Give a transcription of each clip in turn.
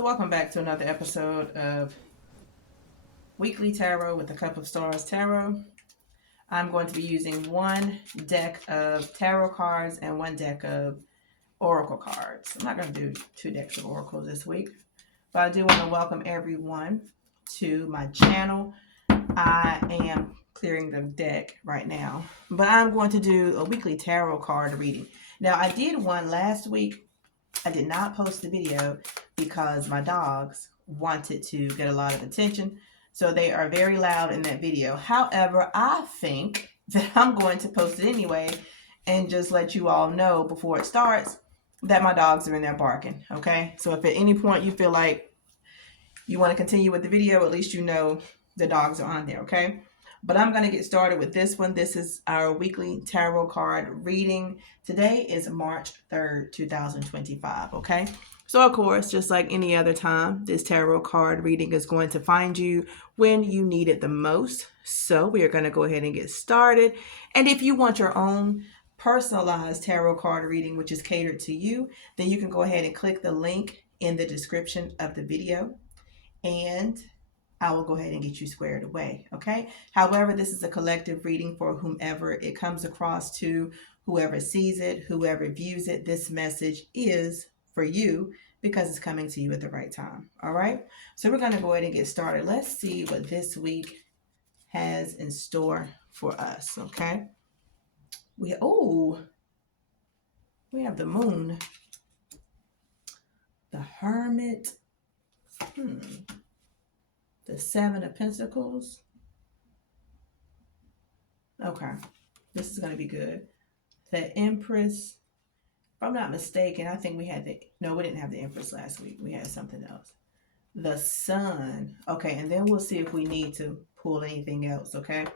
So welcome back to another episode of Weekly Tarot with a Cup of Stars Tarot. I'm going to be using one deck of tarot cards and one deck of oracle cards. I'm not going to do two decks of oracles this week, but I do want to welcome everyone to my channel. I am clearing the deck right now, but I'm going to do a weekly tarot card reading. Now, I did one last week. I did not post the video because my dogs wanted to get a lot of attention. So they are very loud in that video. However, I think that I'm going to post it anyway and just let you all know before it starts that my dogs are in there barking. Okay. So if at any point you feel like you want to continue with the video, at least you know the dogs are on there. Okay. But I'm going to get started with this one. This is our weekly tarot card reading. Today is March 3rd, 2025, okay? So, of course, just like any other time, this tarot card reading is going to find you when you need it the most. So, we are going to go ahead and get started. And if you want your own personalized tarot card reading, which is catered to you, then you can go ahead and click the link in the description of the video. And I will go ahead and get you squared away, okay? However, this is a collective reading for whomever it comes across to, whoever sees it, whoever views it. This message is for you because it's coming to you at the right time, all right? So we're going to go ahead and get started. Let's see what this week has in store for us, okay? We have the moon, the hermit, the Seven of Pentacles. Okay, this is going to be good. The Empress. If I'm not mistaken, I think we didn't have the Empress last week. We had something else. The Sun. Okay, and then we'll see if we need to pull anything else, okay?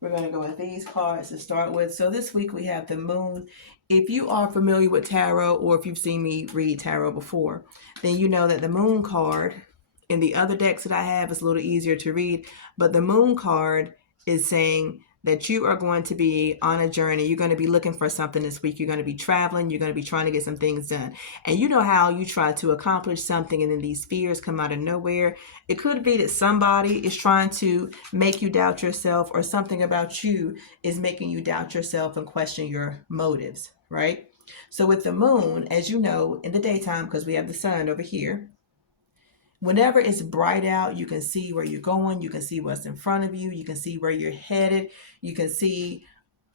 We're going to go with these cards to start with. So this week we have the Moon. If you are familiar with tarot or if you've seen me read tarot before, then you know that the Moon card in the other decks that I have is a little easier to read, but the Moon card is saying that you are going to be on a journey. You're going to be looking for something this week. You're going to be traveling. You're going to be trying to get some things done. And you know how you try to accomplish something and then these fears come out of nowhere. It could be that somebody is trying to make you doubt yourself, or something about you is making you doubt yourself and question your motives, right? So with the Moon, as you know, in the daytime, because we have the sun over here, whenever it's bright out, you can see where you're going. You can see what's in front of you. You can see where you're headed. You can see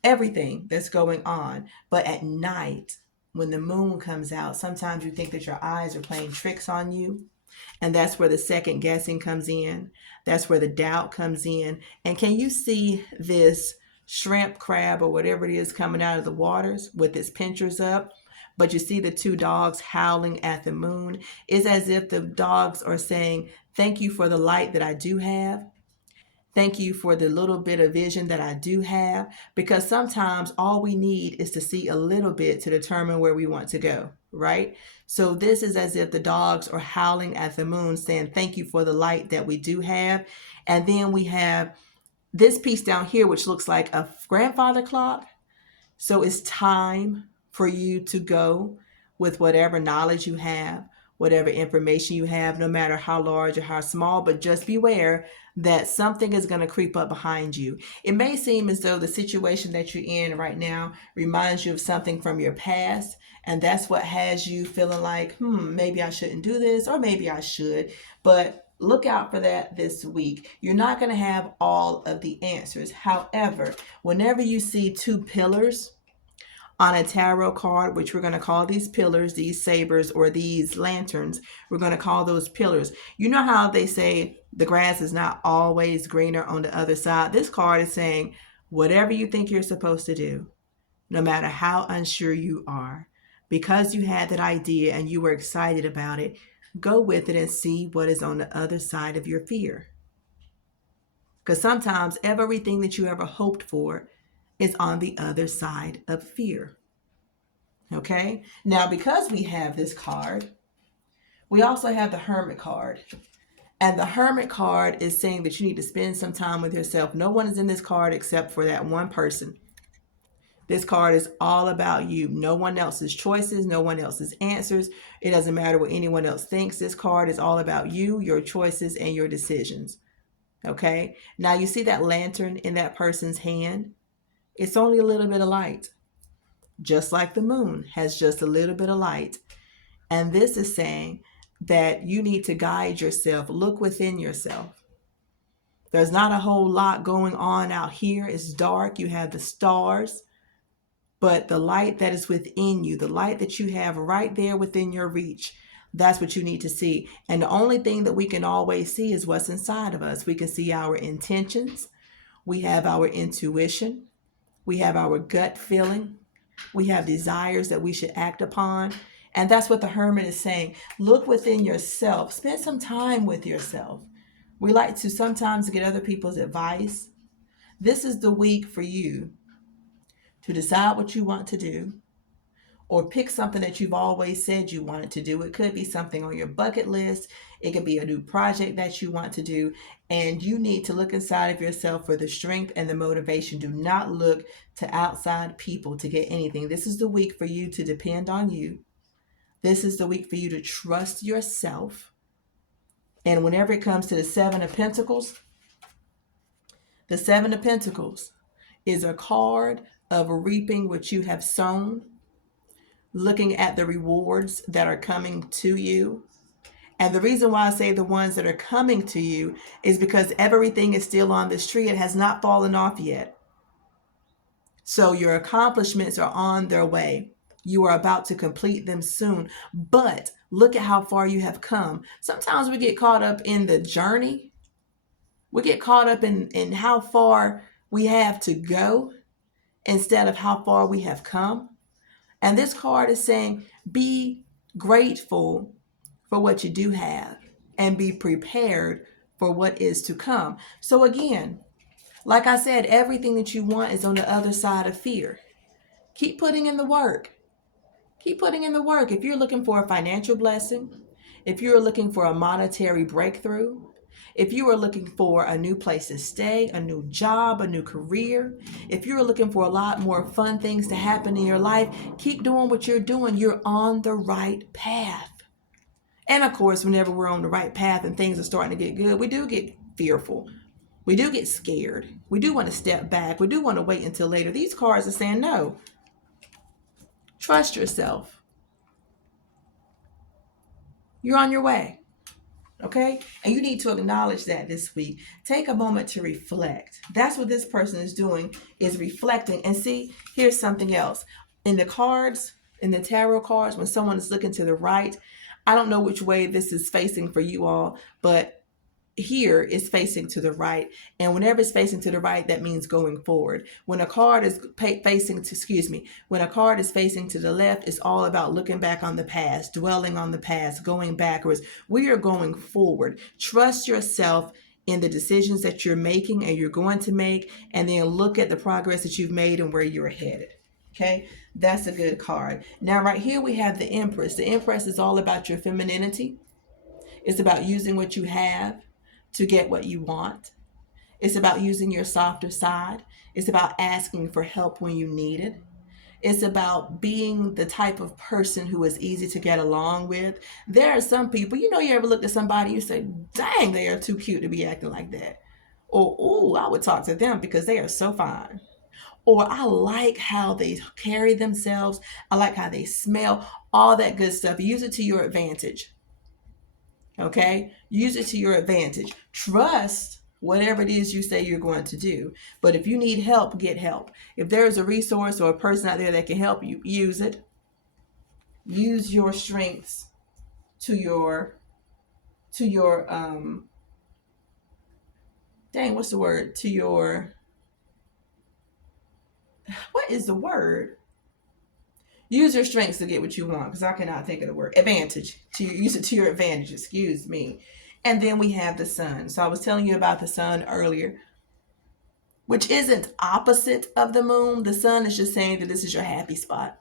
everything that's going on. But at night, when the moon comes out, sometimes you think that your eyes are playing tricks on you. And that's where the second guessing comes in. That's where the doubt comes in. And can you see this shrimp, crab, or whatever it is coming out of the waters with its pinchers up? But you see the two dogs howling at the moon. It's as if the dogs are saying, thank you for the light that I do have. Thank you for the little bit of vision that I do have. Because sometimes all we need is to see a little bit to determine where we want to go, right? So this is as if the dogs are howling at the moon saying, thank you for the light that we do have. And then we have this piece down here, which looks like a grandfather clock. So it's time for you to go with whatever knowledge you have, whatever information you have, no matter how large or how small, but just beware that something is going to creep up behind you. It may seem as though the situation that you're in right now reminds you of something from your past, and that's what has you feeling like, maybe I shouldn't do this, or maybe I should, but look out for that this week. You're not going to have all of the answers. However, whenever you see two pillars on a tarot card, which we're going to call these pillars, these sabers, or these lanterns, we're going to call those pillars. You know how they say the grass is not always greener on the other side? This card is saying, whatever you think you're supposed to do, no matter how unsure you are, because you had that idea and you were excited about it, go with it and see what is on the other side of your fear. Because sometimes everything that you ever hoped for is on the other side of fear. Okay? Now, because we have this card, we also have the Hermit card. And the Hermit card is saying that you need to spend some time with yourself. No one is in this card except for that one person. This card is all about you. No one else's choices, no one else's answers. It doesn't matter what anyone else thinks. This card is all about you, your choices, and your decisions. Okay? Now you see that lantern in that person's hand? It's only a little bit of light. Just like the moon has just a little bit of light. And this is saying that you need to guide yourself. Look within yourself. There's not a whole lot going on out here. It's dark. You have the stars. But the light that is within you, the light that you have right there within your reach, that's what you need to see. And the only thing that we can always see is what's inside of us. We can see our intentions. We have our intuition. We have our gut feeling. We have desires that we should act upon. And that's what the Hermit is saying. Look within yourself. Spend some time with yourself. We like to sometimes get other people's advice. This is the week for you to decide what you want to do, or pick something that you've always said you wanted to do. It could be something on your bucket list. It could be a new project that you want to do. And you need to look inside of yourself for the strength and the motivation. Do not look to outside people to get anything. This is the week for you to depend on you. This is the week for you to trust yourself. And whenever it comes to the Seven of Pentacles, the Seven of Pentacles is a card of reaping what you have sown, looking at the rewards that are coming to you. And the reason why I say the ones that are coming to you is because everything is still on this tree. It has not fallen off yet. So your accomplishments are on their way. You are about to complete them soon. But look at how far you have come. Sometimes we get caught up in the journey. We get caught up in how far we have to go instead of how far we have come. And this card is saying, be grateful for what you do have and be prepared for what is to come. So again, like I said, everything that you want is on the other side of fear. Keep putting in the work. Keep putting in the work. If you're looking for a financial blessing, if you're looking for a monetary breakthrough, if you are looking for a new place to stay, a new job, a new career, if you're looking for a lot more fun things to happen in your life, keep doing what you're doing. You're on the right path. And of course, whenever we're on the right path and things are starting to get good, we do get fearful. We do get scared. We do want to step back. We do want to wait until later. These cards are saying, no, trust yourself. You're on your way. Okay? And you need to acknowledge that this week. Take a moment to reflect. That's what this person is doing, is reflecting. And see, here's something else. In the cards, in the tarot cards, when someone is looking to the right, I don't know which way this is facing for you all, but here is facing to the right. And whenever it's facing to the right, that means going forward. When a card is facing to the left, it's all about looking back on the past, dwelling on the past, going backwards. We are going forward. Trust yourself in the decisions that you're making and you're going to make, and then look at the progress that you've made and where you're headed. Okay, that's a good card. Now, right here we have the Empress. The Empress is all about your femininity. It's about using what you have to get what you want. It's about using your softer side. It's about asking for help when you need it. It's about being the type of person who is easy to get along with. There are some people, you ever look at somebody, you say, dang, they are too cute to be acting like that. Or, oh, I would talk to them because they are so fine. Or I like how they carry themselves. I like how they smell, all that good stuff. Use it to your advantage. Okay? Use it to your advantage. Trust whatever it is you say you're going to do. But if you need help, get help. If there's a resource or a person out there that can help you, use it. Use your strengths to your what's the word? What is the word? Use your strengths to get what you want, because I cannot think of the word. Advantage. Use it to your advantage, excuse me. And then we have the sun. So I was telling you about the sun earlier, which isn't opposite of the moon. The sun is just saying that this is your happy spot.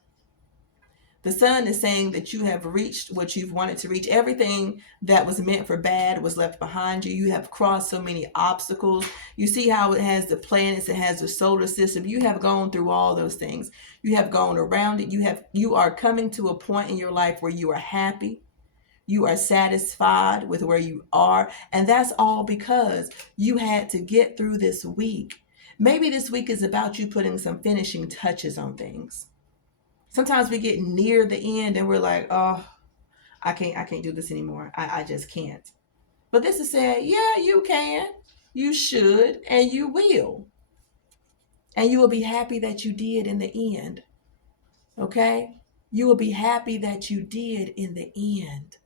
The sun is saying that you have reached what you've wanted to reach. Everything that was meant for bad was left behind you. You have crossed so many obstacles. You see how it has the planets, it has the solar system. You have gone through all those things. You have gone around it. You are coming to a point in your life where you are happy. You are satisfied with where you are. And that's all because you had to get through this week. Maybe this week is about you putting some finishing touches on things. Sometimes we get near the end and we're like, oh, I can't do this anymore. I just can't. But this is saying, yeah, you can, you should, and you will. And you will be happy that you did in the end. Okay? You will be happy that you did in the end.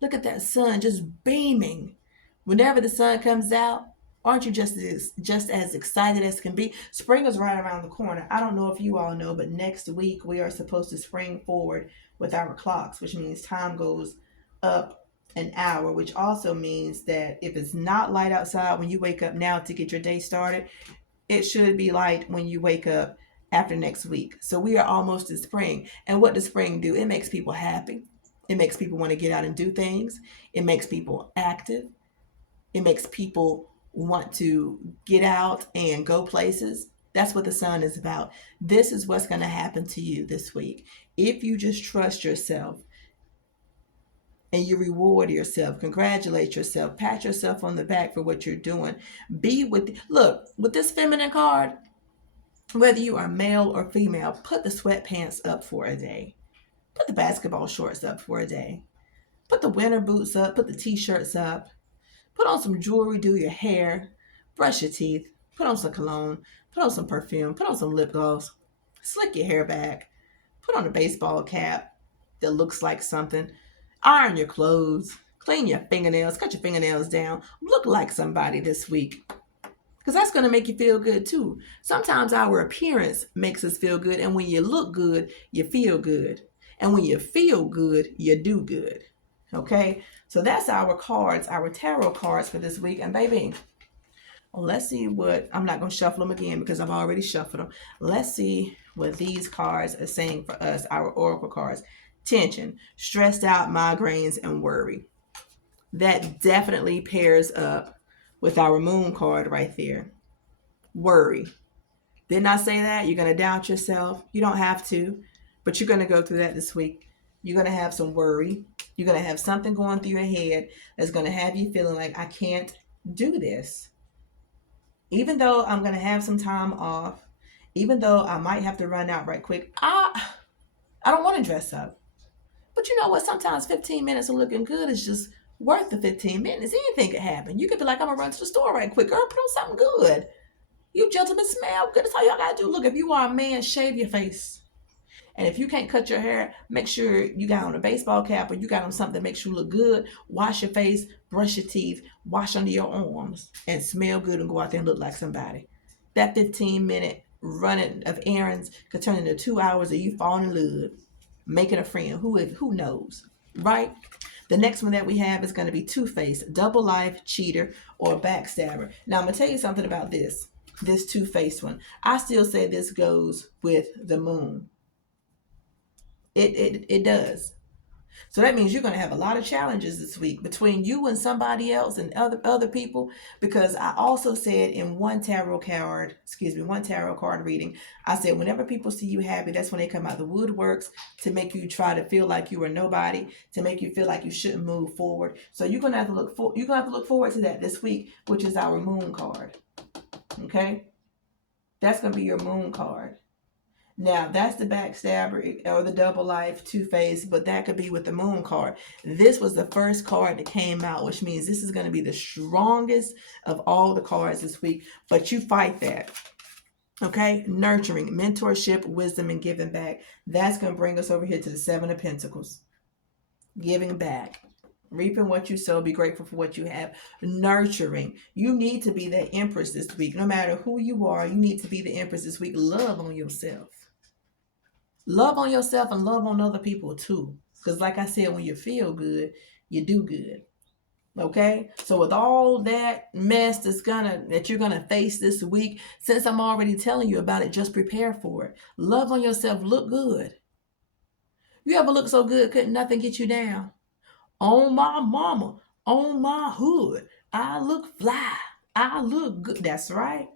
Look at that sun just beaming. Whenever the sun comes out, aren't you just as excited as can be? Spring is right around the corner. I don't know if you all know, but next week we are supposed to spring forward with our clocks, which means time goes up an hour, which also means that if it's not light outside when you wake up now to get your day started, it should be light when you wake up after next week. So we are almost in spring. And what does spring do? It makes people happy. It makes people want to get out and do things. It makes people active. It makes people want to get out and go places. That's what the sun is about. This is what's going to happen to you this week. If you just trust yourself and you reward yourself, congratulate yourself, pat yourself on the back for what you're doing. Look, with this feminine card, whether you are male or female, put the sweatpants up for a day. Put the basketball shorts up for a day. Put the winter boots up. Put the t-shirts up. Put on some jewelry. Do your hair. Brush your teeth. Put on some cologne. Put on some perfume. Put on some lip gloss. Slick your hair back. Put on a baseball cap that looks like something. Iron your clothes. Clean your fingernails. Cut your fingernails down. Look like somebody this week. Because that's going to make you feel good too. Sometimes our appearance makes us feel good. And when you look good, you feel good. And when you feel good, you do good. Okay? So that's our cards, our tarot cards for this week. And baby, let's see what, I'm not going to shuffle them again because I've already shuffled them. Let's see what these cards are saying for us, our oracle cards. Tension, stressed out, migraines, and worry. That definitely pairs up with our moon card right there. Worry. Didn't I say that? You're going to doubt yourself. You don't have to. But you're going to go through that this week. You're going to have some worry. You're going to have something going through your head that's going to have you feeling like, I can't do this. Even though I'm going to have some time off, even though I might have to run out right quick, I don't want to dress up. But you know what? Sometimes 15 minutes of looking good is just worth the 15 minutes. Anything could happen. You could be like, I'm going to run to the store right quick. Girl, put on something good. You gentlemen smell good. That's all y'all got to do. Look, if you are a man, shave your face. And if you can't cut your hair, make sure you got on a baseball cap or you got on something that makes you look good. Wash your face, brush your teeth, wash under your arms, and smell good and go out there and look like somebody. That 15-minute running of errands could turn into 2 hours of you falling in love, making a friend. Who knows, right? The next one that we have is going to be two-faced, double life, cheater, or backstabber. Now, I'm going to tell you something about this two-faced one. I still say this goes with the moon. It does. So that means you're going to have a lot of challenges this week between you and somebody else and other people, because I also said in one tarot card reading, I said whenever people see you happy, that's when they come out the woodworks to make you try to feel like you are nobody, to make you feel like you shouldn't move forward. So you're going to have to look forward to that this week, which is our moon card. Okay? That's going to be your moon card. Now, that's the backstabber or the double life, two-faced, but that could be with the moon card. This was the first card that came out, which means this is going to be the strongest of all the cards this week, but you fight that. Okay? Nurturing, mentorship, wisdom, and giving back. That's going to bring us over here to the Seven of Pentacles. Giving back. Reaping what you sow, be grateful for what you have. Nurturing. You need to be the empress this week. No matter who you are, you need to be the empress this week. Love on yourself. Love on yourself and love on other people too. Because like I said, when you feel good, you do good. Okay? So with all that mess that you're gonna face this week, since I'm already telling you about it, just prepare for it. Love on yourself. Look good. You ever look so good, couldn't nothing get you down? On my mama, on my hood, I look fly. I look good. That's right.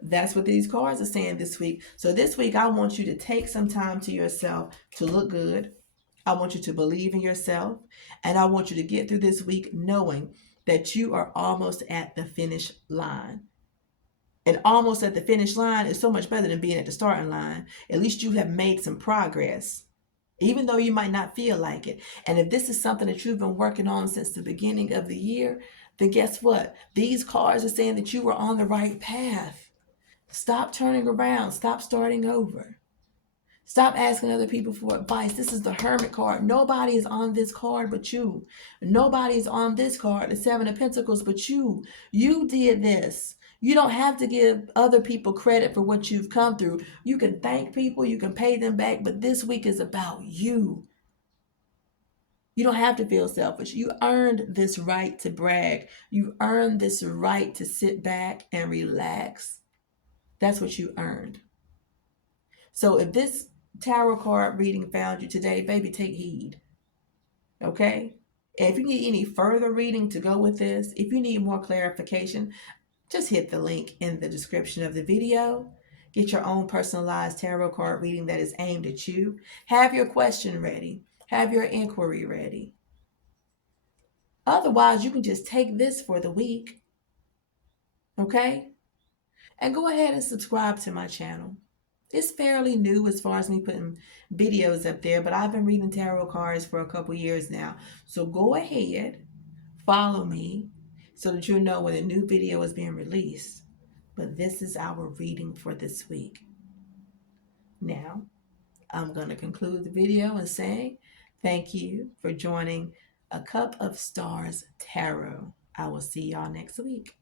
That's what these cards are saying this week. So this week, I want you to take some time to yourself to look good. I want you to believe in yourself. And I want you to get through this week knowing that you are almost at the finish line. And almost at the finish line is so much better than being at the starting line. At least you have made some progress, even though you might not feel like it. And if this is something that you've been working on since the beginning of the year, then guess what? These cards are saying that you were on the right path. Stop turning around. Stop starting over. Stop asking other people for advice. This is the Hermit card. Nobody is on this card but you. Nobody is on this card, the Seven of Pentacles, but you. You did this. You don't have to give other people credit for what you've come through. You can thank people, you can pay them back, but this week is about you. You don't have to feel selfish. You earned this right to brag. You earned this right to sit back and relax. That's what you earned. So if this tarot card reading found you today, baby, take heed. Okay? And if you need any further reading to go with this, if you need more clarification, just hit the link in the description of the video. Get your own personalized tarot card reading that is aimed at you. Have your question ready. Have your inquiry ready. Otherwise, you can just take this for the week. Okay? And go ahead and subscribe to my channel. It's fairly new as far as me putting videos up there, but I've been reading tarot cards for a couple years now. So go ahead, follow me so that you'll know when a new video is being released. But this is our reading for this week. Now, I'm going to conclude the video and saying thank you for joining A Cup of Stars Tarot. I will see y'all next week.